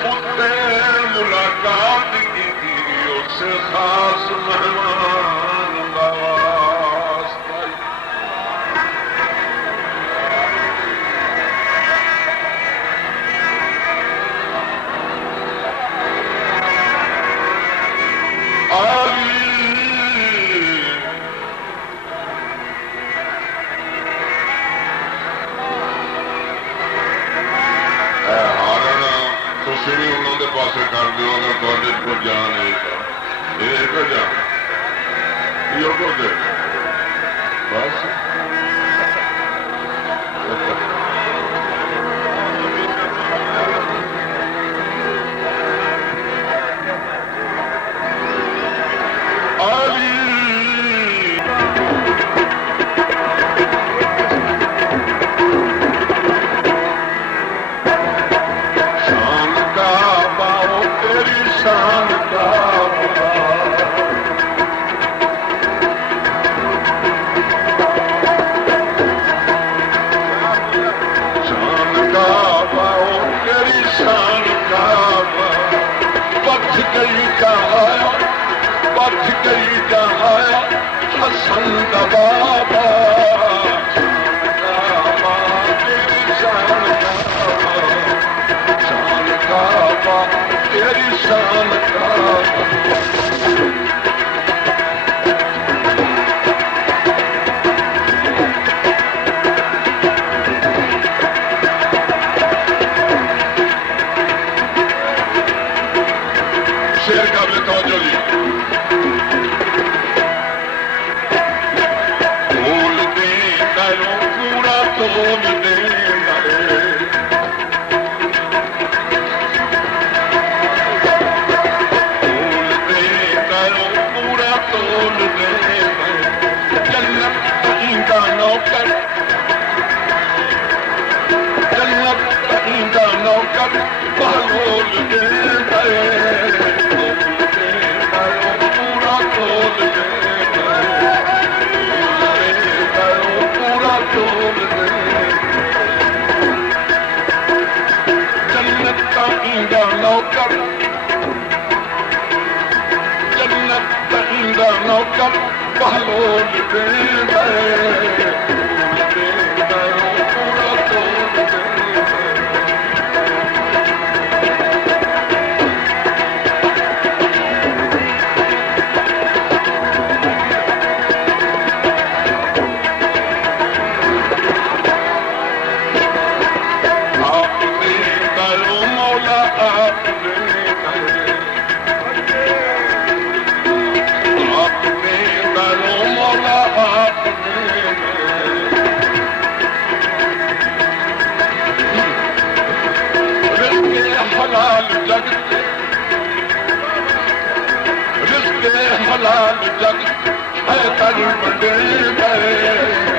उत्ते मुलाकात की उस खास मेहमान का वास्ता पासे कर दो अगर थोड़े को जान है तो जान यो को दे बस बाबा शान काबा तेरी शान काबा शेर काबिल तवज्जो जी तोल दे पूरा तोल दे जन्नत का नौकर बहलोल दे पूरा तोल दे पूरा तोल दे जन्नत का नौकर बहलोल दे पूरा तोल दे हलाल जग है कर बड़े